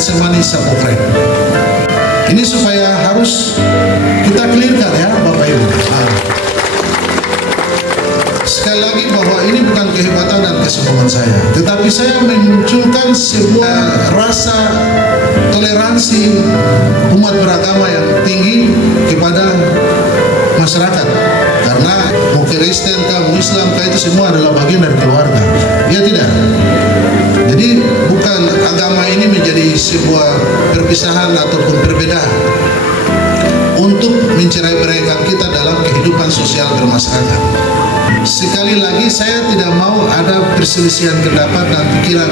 Getsemani Sapokren. Ini supaya harus kita clearkan ya Bapak Ibu. Sekali lagi bahwa ini bukan kehebatan dan kesombongan saya, tetapi saya memunculkan sebuah rasa toleransi umat beragama yang tinggi kepada masyarakat. Karena mau Kristen kah, mau Islam kah, itu semua adalah bagian dari keluarga. Ya tidak? Jadi bukan agama ini menjadi sebuah perpisahan ataupun perbedaan untuk mencerai-beraikan kita dalam kehidupan sosial bermasyarakat. Sekali lagi saya tidak mau ada perselisihan pendapat dan pikiran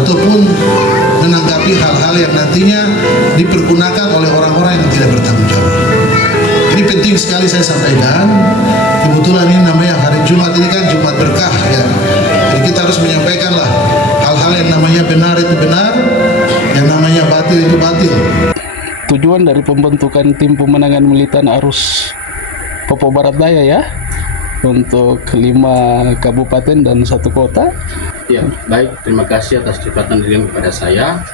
ataupun menanggapi hal-hal yang nantinya dipergunakan oleh orang-orang yang tidak bertanggung jawab. Ini penting sekali saya sampaikan. Kebetulan ini namanya hari Jumat, ini kan Jumat berkah ya. Jadi kita harus menyampaikanlah hal-hal yang namanya benar itu benar, yang namanya batil itu batil. Tujuan dari pembentukan tim pemenangan militan arus Papua Barat Daya ya, untuk 5 kabupaten dan 1 kota. Ya, baik. Terima kasih atas kesempatan diri kepada saya.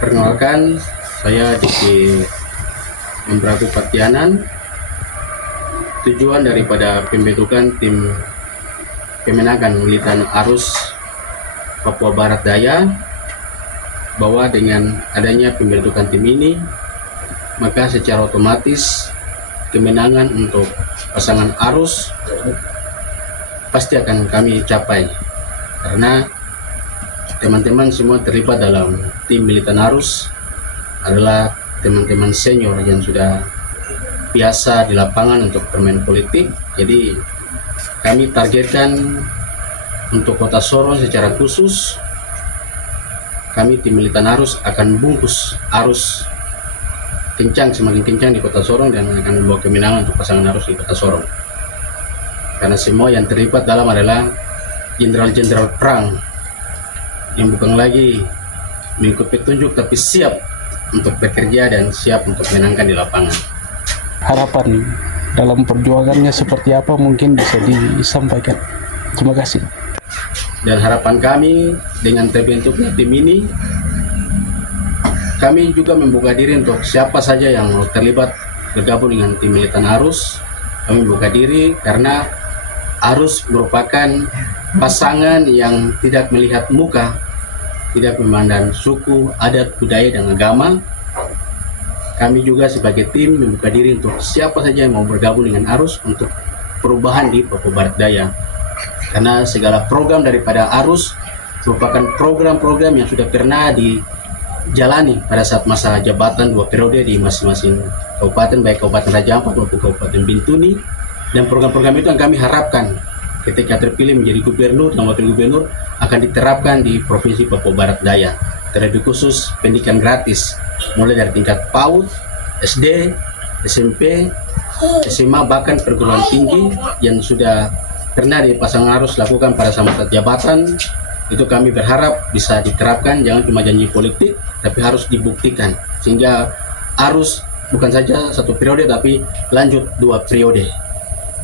Perkenalkan, saya Diki Membraku Patianan. Tujuan daripada pembentukan tim pemenangan militan arus Papua Barat Daya, bahwa dengan adanya pembentukan tim ini, maka secara otomatis kemenangan untuk pasangan arus pasti akan kami capai, karena teman-teman semua terlibat dalam tim militan arus adalah teman-teman senior yang sudah biasa di lapangan untuk bermain politik. Jadi kami targetkan untuk Kota Sorong secara khusus, kami tim militan arus akan bungkus arus kencang, semakin kencang di Kota Sorong, dan akan membawa kemenangan untuk pasangan arus di Kota Sorong. Karena semua yang terlibat dalam adalah jenderal-jenderal perang yang bukan lagi mengikut petunjuk, tapi siap untuk bekerja dan siap untuk menangkan di lapangan. Harapan dalam perjuangannya seperti apa mungkin bisa disampaikan. Terima kasih. Dan harapan kami dengan terbentuknya tim ini, kami juga membuka diri untuk siapa saja yang mau terlibat bergabung dengan tim militan arus. Kami membuka diri karena arus merupakan pasangan yang tidak melihat muka, tidak memandang suku, adat, budaya, dan agama. Kami juga sebagai tim membuka diri untuk siapa saja yang mau bergabung dengan arus untuk perubahan di Papua Barat Daya. Karena segala program daripada arus merupakan program-program yang sudah pernah dijalani pada saat masa jabatan 2 periode di masing-masing kabupaten, baik Kabupaten Raja Ampat maupun Kabupaten Bintuni. Dan program-program itu yang kami harapkan ketika terpilih menjadi gubernur dan wakil gubernur akan diterapkan di Provinsi Papua Barat Daya. Terlebih khusus pendidikan gratis, mulai dari tingkat PAUD, SD, SMP, SMA, bahkan perguruan tinggi yang sudah pernah di pasangan arus lakukan pada saat jabatan. Itu kami berharap bisa diterapkan, jangan cuma janji politik, tapi harus dibuktikan, sehingga arus bukan saja 1 periode tapi lanjut 2 periode.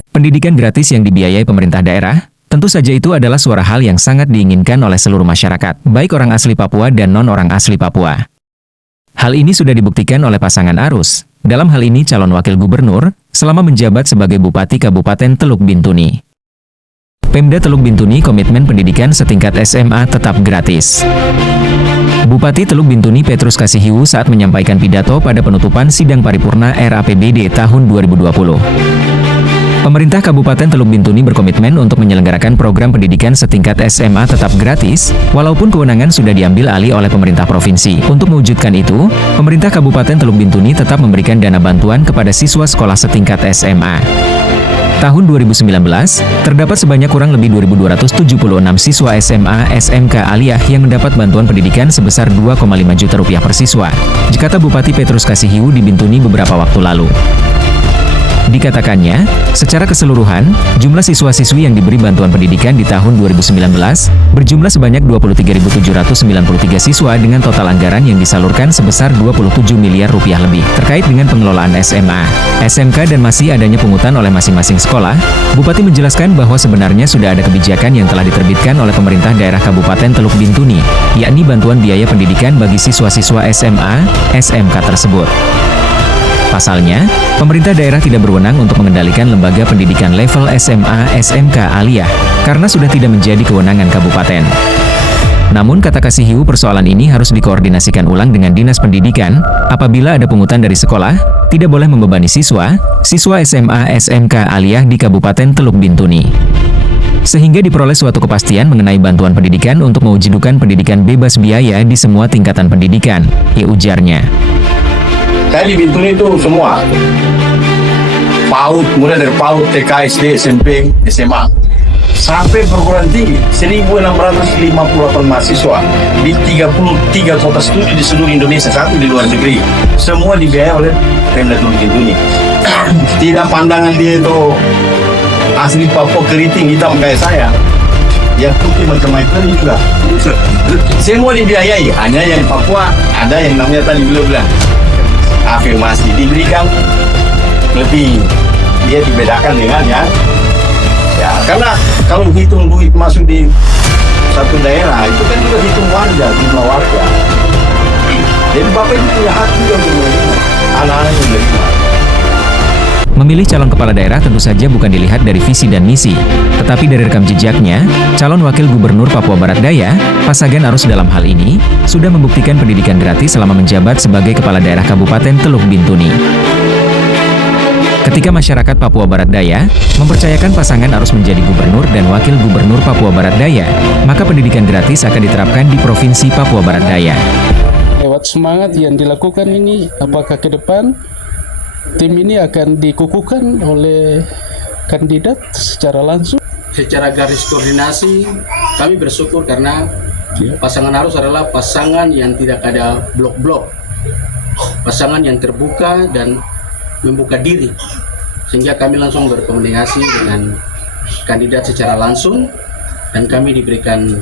Pendidikan gratis yang dibiayai pemerintah daerah, tentu saja itu adalah suara hal yang sangat diinginkan oleh seluruh masyarakat, baik orang asli Papua dan non-orang asli Papua. Hal ini sudah dibuktikan oleh pasangan arus, dalam hal ini calon wakil gubernur, selama menjabat sebagai Bupati Kabupaten Teluk Bintuni. Pemda Teluk Bintuni komitmen pendidikan setingkat SMA tetap gratis. Bupati Teluk Bintuni Petrus Kasihiwu saat menyampaikan pidato pada penutupan sidang paripurna RAPBD tahun 2020. Pemerintah Kabupaten Teluk Bintuni berkomitmen untuk menyelenggarakan program pendidikan setingkat SMA tetap gratis, walaupun kewenangan sudah diambil alih oleh pemerintah provinsi. Untuk mewujudkan itu, pemerintah Kabupaten Teluk Bintuni tetap memberikan dana bantuan kepada siswa sekolah setingkat SMA. Tahun 2019, terdapat sebanyak kurang lebih 2.276 siswa SMA, SMK, Aliyah yang mendapat bantuan pendidikan sebesar 2,5 juta rupiah per siswa, kata Bupati Petrus Kasihiwu di Bintuni beberapa waktu lalu. Dikatakannya, secara keseluruhan, jumlah siswa-siswi yang diberi bantuan pendidikan di tahun 2019 berjumlah sebanyak 23.793 siswa dengan total anggaran yang disalurkan sebesar 27 miliar rupiah lebih. Terkait dengan pengelolaan SMA, SMK dan masih adanya pungutan oleh masing-masing sekolah, Bupati menjelaskan bahwa sebenarnya sudah ada kebijakan yang telah diterbitkan oleh pemerintah daerah Kabupaten Teluk Bintuni, yakni bantuan biaya pendidikan bagi siswa-siswa SMA, SMK tersebut. Pasalnya, pemerintah daerah tidak berwenang untuk mengendalikan lembaga pendidikan level SMA, SMK aliyah, karena sudah tidak menjadi kewenangan kabupaten. Namun kata Kasihiu, persoalan ini harus dikoordinasikan ulang dengan Dinas Pendidikan. Apabila ada pungutan dari sekolah, tidak boleh membebani siswa SMA, SMK aliyah di Kabupaten Teluk Bintuni. Sehingga diperoleh suatu kepastian mengenai bantuan pendidikan untuk mewujudkan pendidikan bebas biaya di semua tingkatan pendidikan, ujarnya. Saya di Bintuni itu semua PAUD, mulai dari PAUD, TK, SD, SMP, SMA sampai perguruan tinggi 1.658 mahasiswa di 33 kota studi di seluruh Indonesia, satu di luar negeri, semua dibiayai oleh Pemda Teluk Bintuni. Tidak pandangan dia itu asli Papua keriting hitam kayak saya, yang putih macam-macam juga semua dibiayai. Hanya yang Papua ada yang namanya tadi beliau bilang afirmasi diberikan lebih, dia dibedakan dengan ya karena kalau hitung duit masuk di satu daerah itu kan juga hitung warga, jumlah warga. Jadi Bapak itu punya hak juga untuk menerima anak-anak yang menerima. Memilih calon kepala daerah tentu saja bukan dilihat dari visi dan misi, tetapi dari rekam jejaknya, calon wakil gubernur Papua Barat Daya, Pasagan Arus dalam hal ini, sudah membuktikan pendidikan gratis selama menjabat sebagai kepala daerah Kabupaten Teluk Bintuni. Ketika masyarakat Papua Barat Daya mempercayakan pasangan Arus menjadi gubernur dan wakil gubernur Papua Barat Daya, maka pendidikan gratis akan diterapkan di Provinsi Papua Barat Daya. Lewat semangat yang dilakukan ini, apakah ke depan tim ini akan dikukuhkan oleh kandidat secara langsung? Secara garis koordinasi, kami bersyukur karena pasangan Arus adalah pasangan yang tidak ada blok-blok, pasangan yang terbuka dan membuka diri, sehingga kami langsung berkomunikasi dengan kandidat secara langsung, dan kami diberikan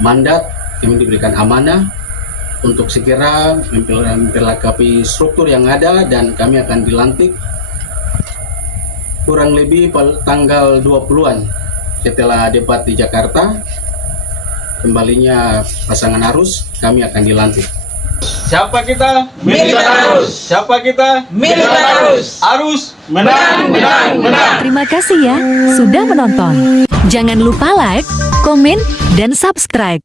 mandat, kami diberikan amanah untuk segera memperlengkapi struktur yang ada, dan kami akan dilantik kurang lebih tanggal 20-an setelah debat di Jakarta. Kembalinya pasangan Arus, kami akan dilantik. Siapa kita? Militan Arus. Siapa kita? Militan Arus. Arus menang, menang, menang. Terima kasih ya sudah menonton. Jangan lupa like, komen, dan subscribe.